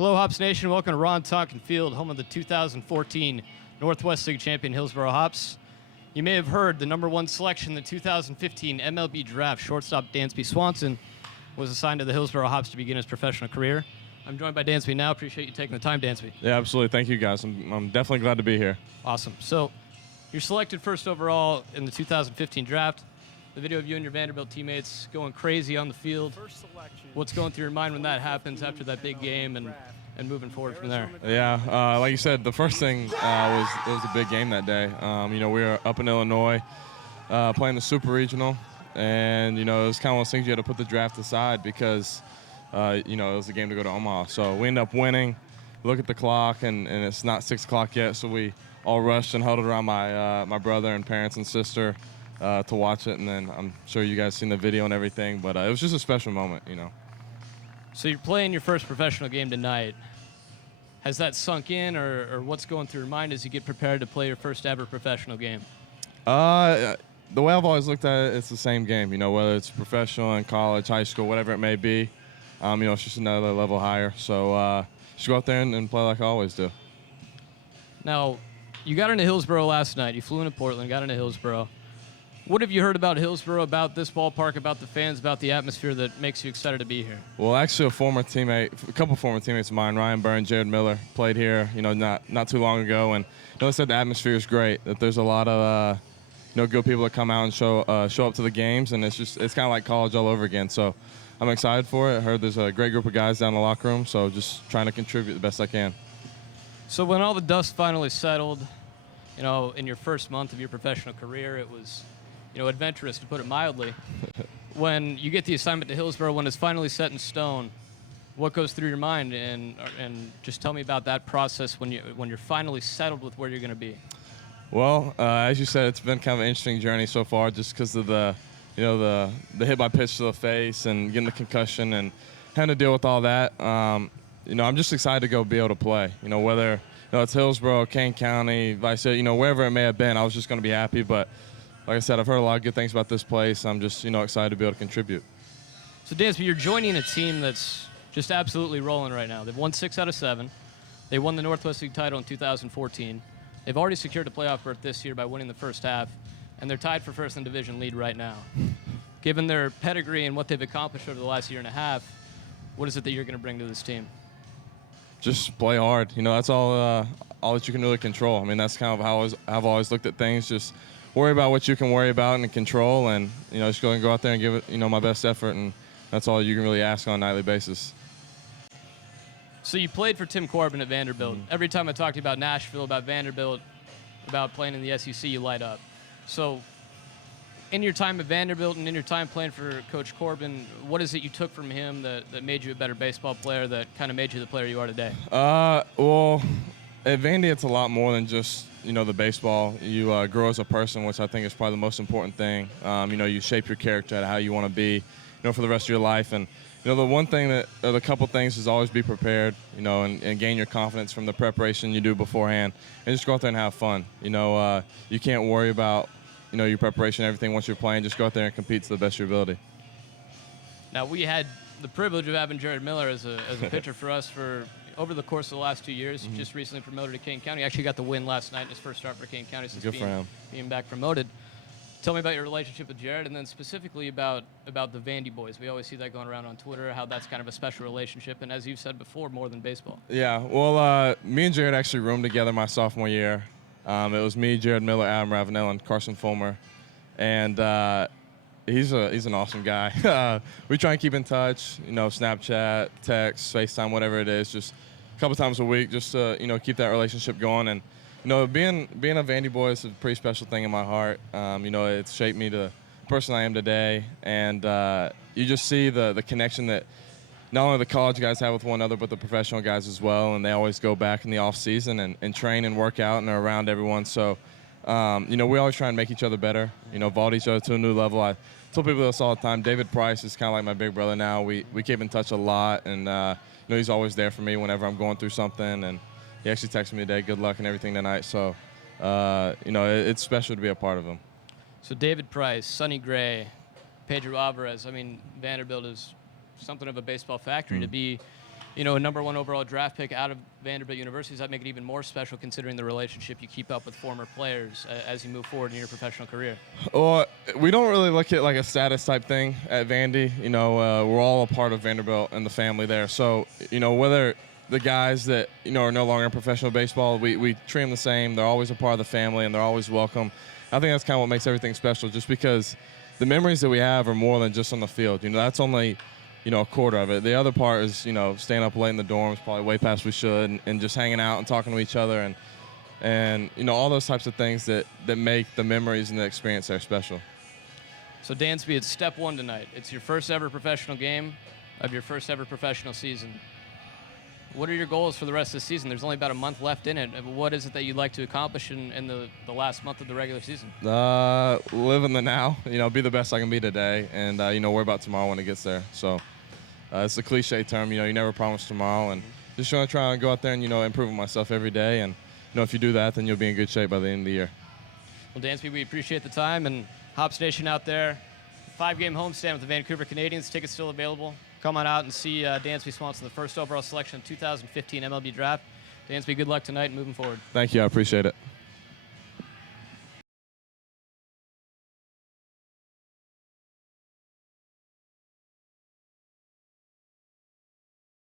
Hello, Hops Nation. Welcome to Ron Tonkin Field, home of the 2014 Northwest League champion Hillsboro Hops. You may have heard the #1 selection in the 2015 MLB Draft, shortstop Dansby Swanson, was assigned to the Hillsboro Hops to begin his professional career. I'm joined by Dansby now. Appreciate you taking the time, Dansby. Yeah, absolutely. Thank you, guys. I'm definitely glad to be here. Awesome. So you're selected first overall in the 2015 draft. The video of you and your Vanderbilt teammates going crazy on the field. What's going through your mind when that happens after that big game and moving forward from there? Yeah, like you said, the first thing it was a big game that day. We were up in Illinois playing the Super Regional, and it was kind of one of those things you had to put the draft aside because it was a game to go to Omaha. So we ended up winning. Look at the clock, and it's not 6 o'clock yet, so we all rushed and huddled around my brother and parents and sister to watch it, and then I'm sure you guys seen the video and everything, but it was just a special moment, So you're playing your first professional game tonight. Has that sunk in, or what's going through your mind as you get prepared to play your first ever professional game? The way I've always looked at it, it's the same game, whether it's professional in college, high school, whatever it may be. It's just another level higher. So just go out there and play like I always do. Now, you got into Hillsboro last night. You flew into Portland, got into Hillsboro. What have you heard about Hillsboro, about this ballpark, about the fans, about the atmosphere that makes you excited to be here? Well, actually, a couple former teammates of mine, Ryan Byrne, Jared Miller, played here, not too long ago, and they said the atmosphere is great. That there's a lot of good people that come out and show up to the games, and it's kind of like college all over again. So I'm excited for it. I heard there's a great group of guys down in the locker room, so just trying to contribute the best I can. So when all the dust finally settled, in your first month of your professional career, it was adventurous, to put it mildly. When you get the assignment to Hillsboro, when it's finally set in stone, what goes through your mind? And just tell me about that process when you're finally settled with where you're going to be. Well, as you said, it's been kind of an interesting journey so far, just because of the hit by pitch to the face and getting the concussion and having to deal with all that. I'm just excited to go be able to play. Whether it's Hillsboro, Kane County, Vice City, wherever it may have been, I was just going to be happy. But like I said, I've heard a lot of good things about this place. I'm just, excited to be able to contribute. So, Dansby, you're joining a team that's just absolutely rolling right now. They've won 6 out of 7. They won the Northwest League title in 2014. They've already secured a playoff berth this year by winning the first half, and they're tied for first in division lead right now. Given their pedigree and what they've accomplished over the last year and a half, what is it that you're going to bring to this team? Just play hard. That's all that you can really control. I mean, that's kind of how I've always looked at things. Just worry about what you can worry about and control, and just go out there and give it my best effort, and that's all you can really ask on a nightly basis. So you played for Tim Corbin at Vanderbilt. Mm-hmm. Every time I talked about Nashville, about Vanderbilt, about playing in the SEC, you light up. So in your time at Vanderbilt and in your time playing for Coach Corbin, what is it you took from him that made you a better baseball player, that kind of made you the player you are today? Well, at Vandy, it's a lot more than just the baseball. You grow as a person, which I think is probably the most important thing. You shape your character at how you want to be, for the rest of your life. And the one thing the couple things is always be prepared, and gain your confidence from the preparation you do beforehand, and just go out there and have fun. You can't worry about your preparation, everything once you're playing. Just go out there and compete to the best of your ability. Now, we had the privilege of having Jared Miller as a pitcher for us for over the course of the last 2 years. Mm-hmm. Just recently promoted to Kane County. Actually got the win last night in his first start for Kane County since Good for him. being back promoted. Tell me about your relationship with Jared, and then specifically about the Vandy boys. We always see that going around on Twitter, how that's kind of a special relationship, and as you've said before, more than baseball. Yeah, well, me and Jared actually roomed together my sophomore year. It was me, Jared Miller, Adam Ravenel, and Carson Fulmer, and he's an awesome guy. We try and keep in touch, Snapchat, text, FaceTime, whatever it is, just a couple times a week, just to keep that relationship going. And being a Vandy boy is a pretty special thing in my heart. It's shaped me to the person I am today, and you just see the connection that not only the college guys have with one another, but the professional guys as well. And they always go back in the off season and train and work out and are around everyone. So we always try and make each other better, vault each other to a new level. I tell people this all the time. David Price is kind of like my big brother now. We keep in touch a lot, and he's always there for me whenever I'm going through something. And he actually texted me today, good luck and everything tonight. So, it's special to be a part of him. So David Price, Sonny Gray, Pedro Alvarez. I mean, Vanderbilt is something of a baseball factory. To be you know, a #1 overall draft pick out of Vanderbilt University. Does that make it even more special considering the relationship you keep up with former players as you move forward in your professional career? Well, we don't really look at like a status type thing at Vandy. You know, we're all a part of Vanderbilt and the family there. So, you know, whether the guys that, you know, are no longer in professional baseball, we treat them the same. They're always a part of the family and they're always welcome. I think that's kind of what makes everything special, just because the memories that we have are more than just on the field. You know, that's only, you know, a quarter of it. The other part is, you know, staying up late in the dorms, probably way past we should, and just hanging out and talking to each other and you know, all those types of things that make the memories and the experience there special. So Dansby, it's step one tonight. It's your first ever professional game of your first ever professional season. What are your goals for the rest of the season? There's only about a month left in it. What is it that you'd like to accomplish in the last month of the regular season? Live in the now, you know, be the best I can be today, and, you know, worry about tomorrow when it gets there. So it's a cliche term, you know, you never promise tomorrow, and just trying to go out there and, you know, improve myself every day. And, you know, if you do that, then you'll be in good shape by the end of the year. Well, Dansby, we appreciate the time, and Hops Nation out there, 5-game homestand with the Vancouver Canadians. Tickets still available. Come on out and see Dansby Swanson, the first overall selection of 2015 MLB Draft. Dansby, good luck tonight and moving forward. Thank you. I appreciate it.